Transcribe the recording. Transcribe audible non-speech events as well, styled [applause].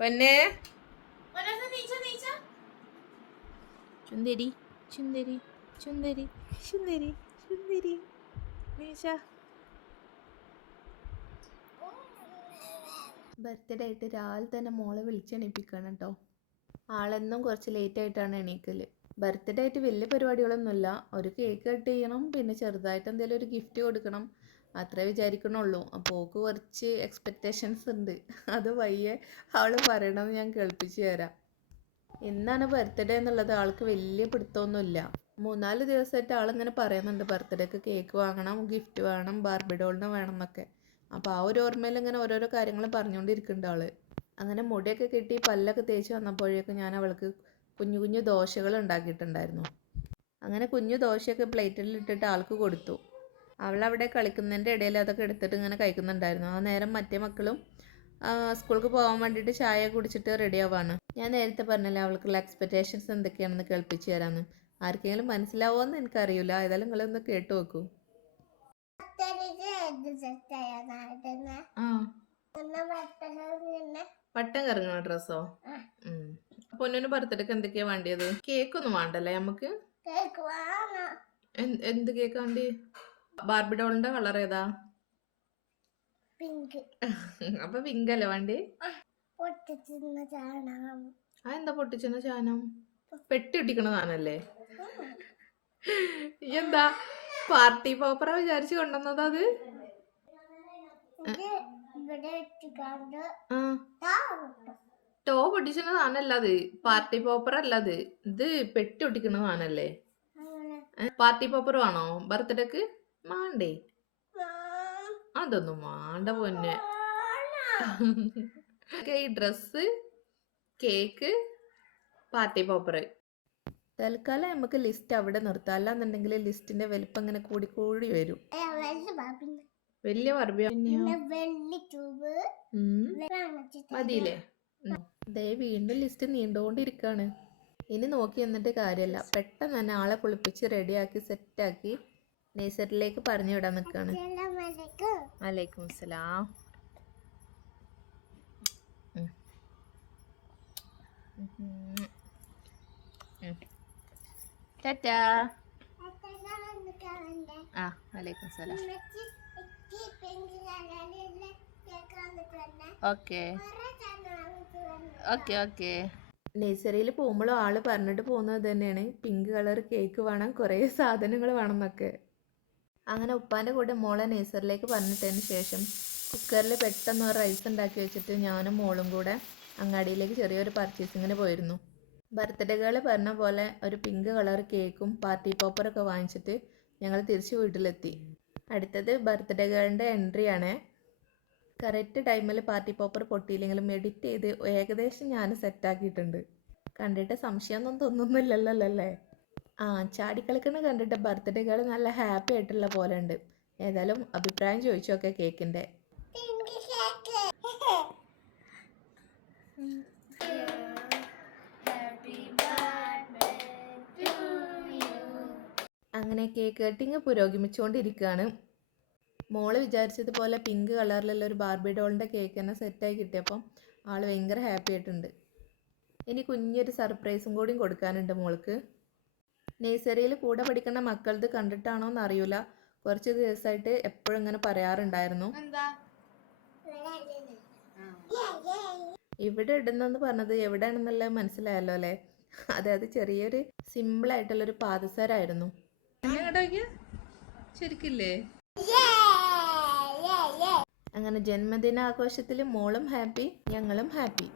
പൊന്നെ ചുന്ദരി ചുന്ദരി ചുന്ദരി ചുന്ദരി ചുന്ദരി മീശ ബർത്ത്ഡേ ആയിട്ട് രാവിലെ തന്നെ മോളെ വിളിച്ചെണീപ്പിക്കണം കേട്ടോ ആളെന്നും കുറച്ച് ലേറ്റ് ആയിട്ടാണ് എണീക്കൽ. ബർത്ത്ഡേ ആയിട്ട് വലിയ പരിപാടികളൊന്നുമില്ല. ഒരു കേക്ക് കട്ട് ചെയ്യണം പിന്നെ ചെറുതായിട്ട് എന്തെങ്കിലും ഒരു ഗിഫ്റ്റ് കൊടുക്കണം. അത്രേ വിചാരിക്കണുള്ളൂ. അപ്പോൾ ഓക്ക് കുറച്ച് എക്സ്പെക്റ്റേഷൻസ് ഉണ്ട്. അത് വയ്യെ. അവൾ പറയണത് ഞാൻ കേൾപ്പിച്ച് തരാം. എന്നാണ് ബർത്ത്ഡേ എന്നുള്ളത്? ആൾക്ക് വലിയ പിടുത്തമൊന്നുമില്ല മൂന്നാൽ ദിവസമായിട്ട് ആളിങ്ങനെ പറയുന്നുണ്ട് ബർത്ത്ഡേക്ക് കേക്ക് വാങ്ങണം ഗിഫ്റ്റ് വേണം ബാർബി വേണം എന്നൊക്കെ. അപ്പോൾ ആ ഒരു ഓർമ്മയിൽ ഇങ്ങനെ ഓരോരോ കാര്യങ്ങൾ പറഞ്ഞുകൊണ്ടിരിക്കുന്നുണ്ട് ആൾ. അങ്ങനെ മുടിയൊക്കെ കെട്ടി പല്ലൊക്കെ തേച്ച് വന്നപ്പോഴേക്കും ഞാൻ അവൾക്ക് കുഞ്ഞു കുഞ്ഞു ദോശകൾ ഉണ്ടാക്കിയിട്ടുണ്ടായിരുന്നു. അങ്ങനെ കുഞ്ഞു ദോശയൊക്കെ പ്ലേറ്റിൽ ഇട്ടിട്ട് ആൾക്ക് കൊടുത്തു. അവളവിടെ കളിക്കുന്നതിന്റെ ഇടയിൽ അതൊക്കെ എടുത്തിട്ട് ഇങ്ങനെ കഴിക്കുന്നുണ്ടായിരുന്നു. ആ നേരം മറ്റേ മക്കളും സ്കൂൾക്ക് പോകാൻ വേണ്ടിയിട്ട് ചായ കുടിച്ചിട്ട് റെഡി ആവാണ്. ഞാൻ നേരത്തെ പറഞ്ഞല്ലേ അവൾക്കുള്ള എക്സ്പെക്റ്റേഷൻസ് എന്തൊക്കെയാണെന്ന് കേൾപ്പിച്ച് തരാമെന്ന് ആർക്കെങ്കിലും മനസ്സിലാവോ എന്ന് എനിക്കറിയില്ല. ഏതായാലും നിങ്ങളൊന്ന് കേട്ടു നോക്കൂ. ആ. പട്ടം കറങ്ങണ ഡ്രസ്സോ? പൊന്നിന് ബർത്ത്ഡേക്ക് എന്തൊക്കെയാ വേണ്ടിയത്? കേക്കൊന്നും വേണ്ടല്ലേ നമുക്ക്? എന്ത് എന്ത് കേക്ക് വേണ്ടി? ബാർബി ഡോളിന്റെ കളർ ഏതാ? പിങ്ക്. [laughs] അപ്പൊ പിങ്ക് അല്ലേ വണ്ടി? പൊട്ടിച്ചിരുന്ന ആ എന്താ പൊട്ടിച്ചെന്ന ചാനം? പെട്ടി ഒട്ടിക്കണ സാധനല്ലേ? എന്താ [laughs] പാർട്ടി പോപ്പറ വിചാരിച്ചു കൊണ്ടുവന്നത് അത്. ടോ പൊട്ടിച്ചെന്ന സാധനല്ല അത്. പാർട്ടി പോപ്പർ അല്ല അത്. ഇത് പെട്ടി ഒട്ടിക്കണ സാധനല്ലേ? പാർട്ടി പോപ്പർ വേണോ? ബർത്ത്ഡേക്ക്? മാണ്ടേ. അതൊന്നും മാണ്ട പൊന്നെ. ഈ ഡ്രസ്സ് കേക്ക് പാർട്ടി പോപ്പർ തൽക്കാലം നമുക്ക് ലിസ്റ്റ് അവിടെ നിർത്താം. അല്ലാന്നുണ്ടെങ്കിൽ ലിസ്റ്റിന്റെ വലിപ്പം ഇങ്ങനെ കൂടി കൂടി വരും. വലിയ വർബിയ പിന്നെ വെള്ളി ട്യൂബ്. വാങ്ങിച്ചിട്ട് മതിയില്ലേ? ദേ വീണ്ടും ലിസ്റ്റ് നീണ്ടുകൊണ്ടിരിക്കാണ് ഇനി നോക്കി എന്നിട്ട് കാര്യമല്ല പെട്ടെന്ന് തന്നെ ആളെ കുളിപ്പിച്ച് റെഡിയാക്കി സെറ്റാക്കി നേഴ്സറിയിലേക്ക് പറഞ്ഞു വിടാൻ നിൽക്കുകയാണ്. വലൈക്കും അസ്സലാം. ടാറ്റാ ആ വലൈക്കും വരണേ. ഓക്കെ. ഓക്കെ ഓക്കെ പോകുമ്പോഴും ആൾ പറഞ്ഞിട്ട് പോകുന്നത് തന്നെയാണ് പിങ്ക് കളർ കേക്ക് വേണം കുറേ സാധനങ്ങൾ വേണം എന്നൊക്കെ അങ്ങനെ ഉപ്പാന്റെ കൂടെ മോളെ നേസറിലേക്ക് പറഞ്ഞിട്ടതിന് ശേഷം കുക്കറിൽ പെട്ടെന്ന് ഒരു റൈസ് ഉണ്ടാക്കി വെച്ചിട്ട് ഞാനും മോളും കൂടെ അങ്ങാടിയിലേക്ക് ചെറിയൊരു പർച്ചേസിങ്ങിന് പോയിരുന്നു. ബർത്ത്ഡേ കേൾ പറഞ്ഞ പോലെ ഒരു പിങ്ക് കളർ കേക്കും പാർട്ടി പോപ്പറൊക്കെ വാങ്ങിച്ചിട്ട് ഞങ്ങൾ തിരിച്ച് വീട്ടിലെത്തി. അടുത്തത് ബർത്ത്ഡേ ഗേളിന്റെ എൻട്രി ആണ്. കറക്റ്റ് ടൈമിൽ പാർട്ടി പോപ്പർ പൊട്ടിയില്ലെങ്കിലും എഡിറ്റ് ചെയ്ത് ഏകദേശം ഞാൻ സെറ്റാക്കിയിട്ടുണ്ട് കണ്ടിട്ട് സംശയമൊന്നും തോന്നുന്നില്ലല്ലോ അല്ലേ? ആ ചാടിക്കളിക്കണ കണ്ടിട്ട് ബർത്ത്ഡേ ഗേൾ നല്ല ഹാപ്പി ആയിട്ടുള്ള പോലെ ഉണ്ട് ഏതായാലും അഭിപ്രായം ചോദിച്ചു നോക്കെ കേക്കിന്റെ pink cake. Happy birthday to you. അങ്ങനെ കേക്ക് കട്ടിങ് പുരോഗമിച്ചുകൊണ്ടിരിക്കുകയാണ് മോൾ വിചാരിച്ചതുപോലെ പിങ്ക് കളറിലുള്ള ഒരു ബാർബി ഡോളിന്റെ കേക്ക് തന്നെ സെറ്റായി കിട്ടിയപ്പം ആൾ ഭയങ്കര ഹാപ്പി ആയിട്ടുണ്ട് ഇനി കുഞ്ഞൊരു സർപ്രൈസും കൂടിയും കൊടുക്കാനുണ്ട് മോൾക്ക് നേഴ്സറിയിൽ കൂടെ പഠിക്കുന്ന മക്കളത് കണ്ടിട്ടാണോ എന്ന് അറിയില്ല കുറച്ച് ദിവസമായിട്ട് എപ്പോഴും ഇങ്ങനെ പറയാറുണ്ടായിരുന്നു ഇവിടെ ഇടുന്നെന്ന് പറഞ്ഞത് എവിടെയാണെന്നുള്ളത് മനസ്സിലായല്ലോ അല്ലേ? അതായത് അത് ചെറിയൊരു സിമ്പിൾ ആയിട്ടുള്ള ഒരു പാദസരായിരുന്നു ശരിക്കില്ലേ. അങ്ങനെ ജന്മദിനാഘോഷത്തിൽ മോളും ഹാപ്പി ഞങ്ങളും ഹാപ്പി.